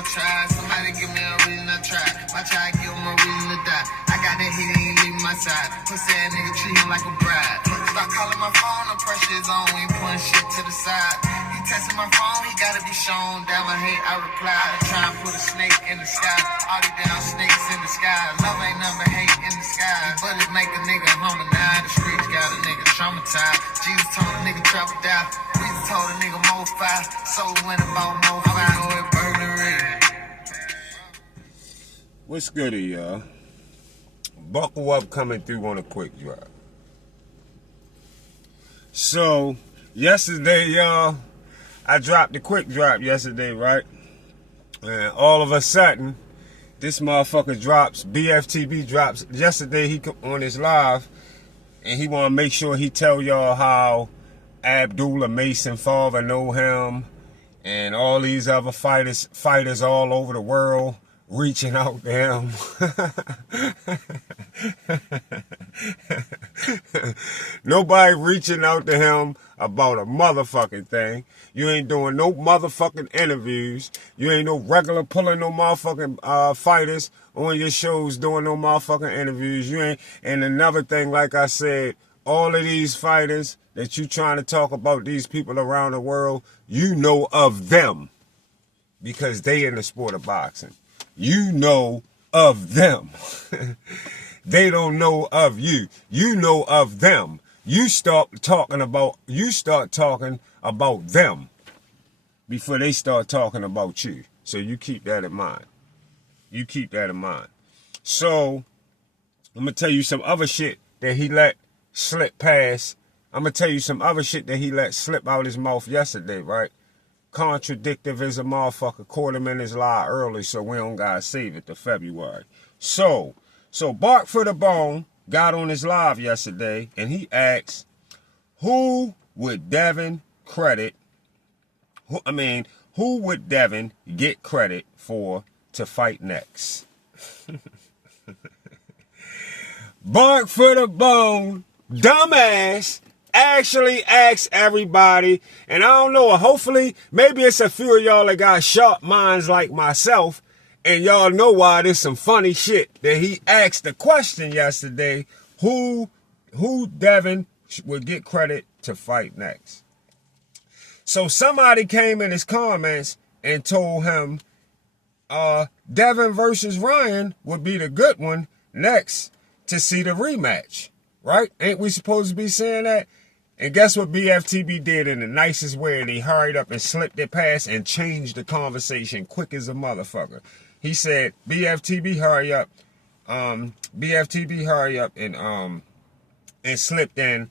I try. Somebody give me a reason I try. My child give him a reason to die. I got that heat, he ain't leaving my side. Pussy ass nigga treat him like a bride. Start calling my phone, the pressure is on. We ain't putting shit to the side. He texting my phone, he gotta be shown. Down my hate, I reply. I try and put a snake in the sky. All these down snakes in the sky. Love ain't nothing but hate in the sky. But it make a nigga homicide. The streets got a nigga traumatized. Jesus told a nigga trap or die. Jesus told a nigga more fire. So we went about more fire. Go and burglary. What's good, y'all? Buckle up, coming through on a quick drive. So, yesterday, y'all, I dropped the quick drop yesterday, right? And all of a sudden, this motherfucker drops, BFTB drops. Yesterday, he on his live, and he want to make sure he tell y'all how Abdullah Mason father know him, and all these other fighters all over the world reaching out to him. Nobody reaching out to him about a motherfucking thing. You ain't doing no motherfucking interviews. You ain't no regular pulling no motherfucking fighters on your shows doing no motherfucking interviews. You ain't. And another thing, like I said, all of these fighters that you trying to talk about, these people around the world, you know of them because they in the sport of boxing. You know of them. They don't know of you. You know of them. You start talking about them before they start talking about you. So you keep that in mind. You keep that in mind. So I'm gonna tell you some other shit that he let slip past. I'm gonna tell you some other shit that he let slip out his mouth yesterday, right? Contradictive as a motherfucker. Caught him in his lie early, so we don't gotta save it to February. So Bark for the Bone got on his live yesterday, and he asked, who would Devin credit? Who would Devin get credit for to fight next? Bark for the Bone, dumbass, actually asked everybody, and I don't know, hopefully, maybe it's a few of y'all that got sharp minds like myself, and y'all know why there's some funny shit that he asked the question yesterday, who Devin would get credit to fight next. So somebody came in his comments and told him Devin versus Ryan would be the good one next to see the rematch, right? Ain't we supposed to be saying that? And guess what BFTB did in the nicest way? And he hurried up and slipped it past and changed the conversation quick as a motherfucker. He said, BFTB hurry up. BFTB hurry up and slipped in.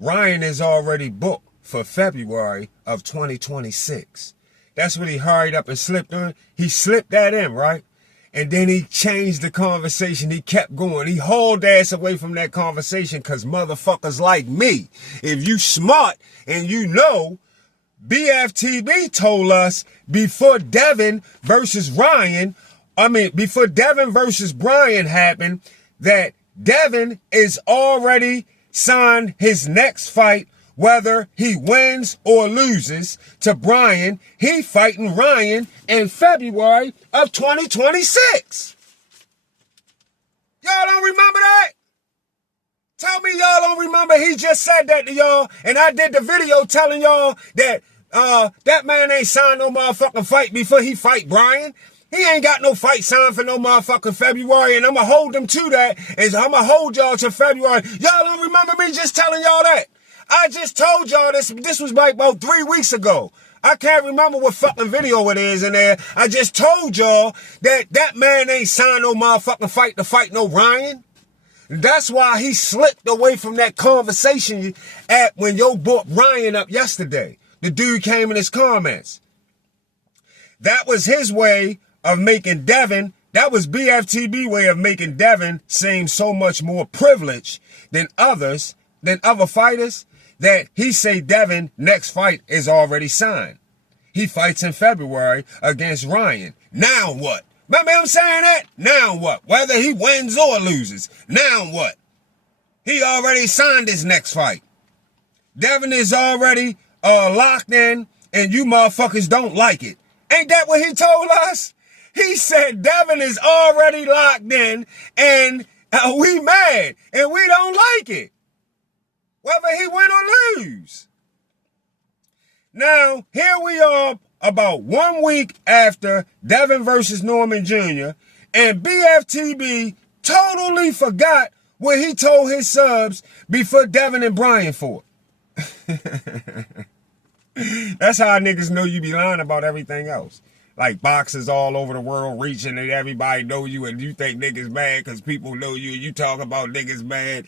Ryan is already booked for February of 2026. That's what he hurried up and slipped on. He slipped that in, right? And then he changed the conversation. He kept going. He hauled ass away from that conversation because motherfuckers like me, if you smart and you know, BFTB told us before Devin versus Brian happened, that Devin is already signed his next fight, whether he wins or loses to Brian. He fighting Ryan in February of 2026. Y'all don't remember that? Tell me y'all don't remember he just said that to y'all, and I did the video telling y'all that that man ain't signed no motherfucking fight before he fight Brian. He ain't got no fight signed for no motherfucking February, and I'm going to hold him to that, and I'm going to hold y'all to February. Y'all don't remember me just telling y'all that? I just told y'all this was like about 3 weeks ago. I can't remember what fucking video it is in there. I just told y'all that that man ain't signed no motherfucking fight to fight no Ryan. That's why he slipped away from that conversation when yo brought Ryan up yesterday. The dude came in his comments. That was his way of making Devin, that was BFTB way of making Devin seem so much more privileged than other fighters, that he say Devin next fight is already signed. He fights in February against Ryan. Now what? Remember him saying that? Now what? Whether he wins or loses. Now what? He already signed his next fight. Devin is already locked in, and you motherfuckers don't like it. Ain't that what he told us? He said Devin is already locked in, and we mad, and we don't like it, whether he win or lose. Now, here we are about 1 week after Devin versus Norman Jr., and BFTB totally forgot what he told his subs before Devin and Brian fought. That's how niggas know you be lying about everything else. Like boxers all over the world reaching and everybody know you and you think niggas mad because people know you and you talk about niggas mad.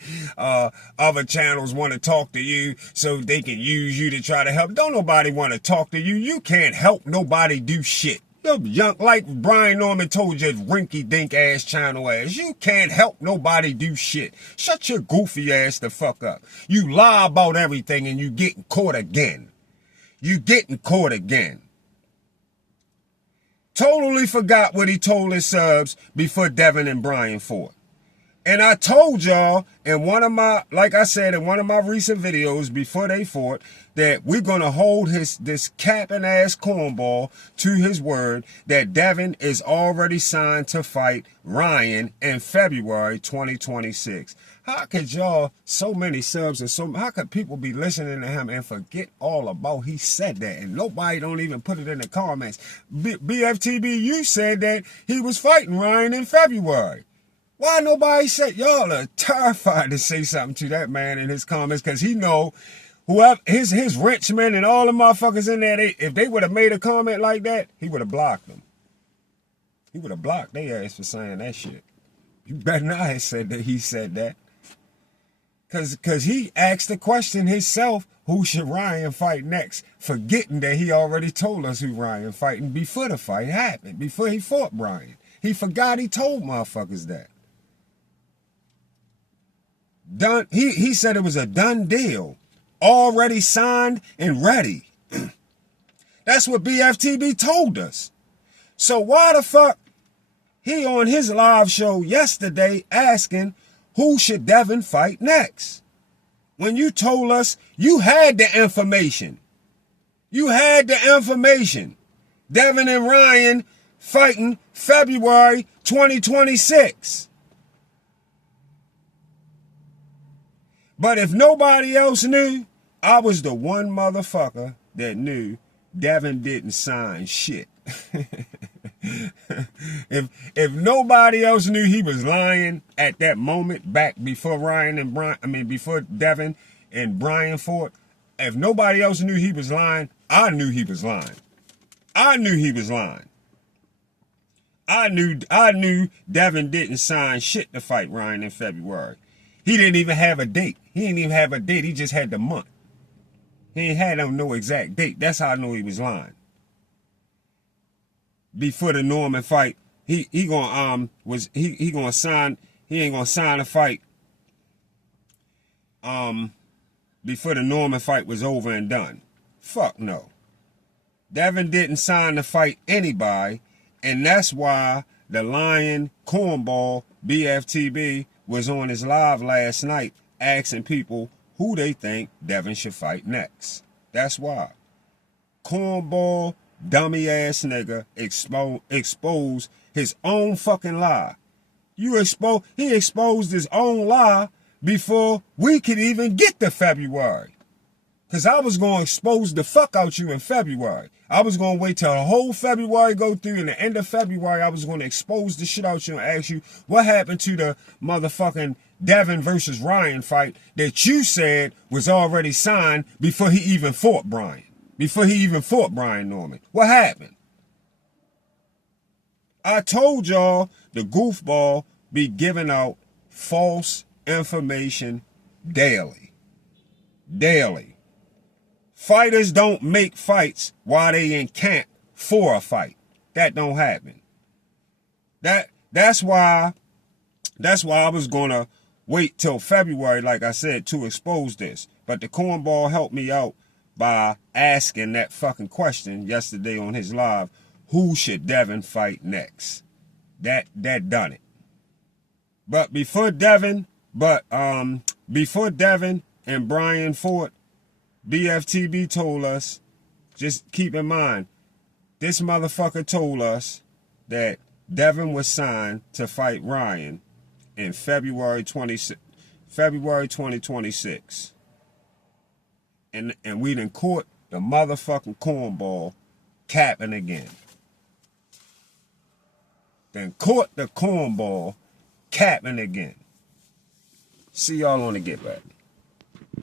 Other channels want to talk to you so they can use you to try to help. Don't nobody want to talk to you. You can't help nobody do shit. You're young, like Brian Norman told you, rinky dink ass channel ass. You can't help nobody do shit. Shut your goofy ass the fuck up. You lie about everything and you getting caught again. You getting caught again. Totally forgot what he told his subs before Devin and Brian fought. And I told y'all in one of my, like I said, in one of my recent videos before they fought, that we're going to hold this capping ass cornball to his word that Devin is already signed to fight Ryan in February 2026. How could y'all, so many subs and how could people be listening to him and forget all about he said that and nobody don't even put it in the comments? BFTB, you said that he was fighting Ryan in February. Why nobody said? Y'all are terrified to say something to that man in his comments because he know whoever his rich men and all the motherfuckers in there, if they would have made a comment like that, he would have blocked them. He would have blocked their ass for saying that shit. You better not have said that he said that. Cause he asked the question himself, who should Ryan fight next? Forgetting that he already told us who Ryan fighting before the fight happened, before he fought Brian. He forgot he told motherfuckers that. Done. He said it was a done deal. Already signed and ready. That's what BFTB told us. So why the fuck he on his live show yesterday asking who should Devin fight next? When you told us you had the information. You had the information. Devin and Ryan fighting February 2026. But if nobody else knew, I was the one motherfucker that knew Devin didn't sign shit. If nobody else knew he was lying at that moment back before before Devin and Brian fought, if nobody else knew he was lying, I knew he was lying. I knew he was lying. I knew Devin didn't sign shit to fight Ryan in February. He didn't even have a date. He didn't even have a date. He just had the month. He ain't had no exact date. That's how I knew he was lying. Before the Norman fight, he ain't gonna sign a fight before the Norman fight was over and done. Fuck no. Devin didn't sign to fight anybody, and that's why the lying cornball BFTB was on his live last night asking people who they think Devin should fight next. That's why. Cornball, dummy ass nigga exposed his own fucking lie. He exposed his own lie before we could even get to February. Because I was going to expose the fuck out you in February. I was going to wait till the whole February go through, and the end of February, I was going to expose the shit out you and ask you what happened to the motherfucking Devin versus Ryan fight that you said was already signed before he even fought Brian. Before he even fought Brian Norman. What happened? I told y'all the goofball be giving out false information daily. Daily. Fighters don't make fights while they in camp for a fight. That don't happen. That's why I was gonna wait till February, like I said, to expose this. But the cornball helped me out by asking that fucking question yesterday on his live. Who should Devin fight next? That done it. But before Devin and Brian fought, BFTB told us, just keep in mind, this motherfucker told us that Devin was signed to fight Ryan in February 2026. And we done caught the motherfucking cornball capping again. Then caught the cornball capping again. See y'all on the Get Back.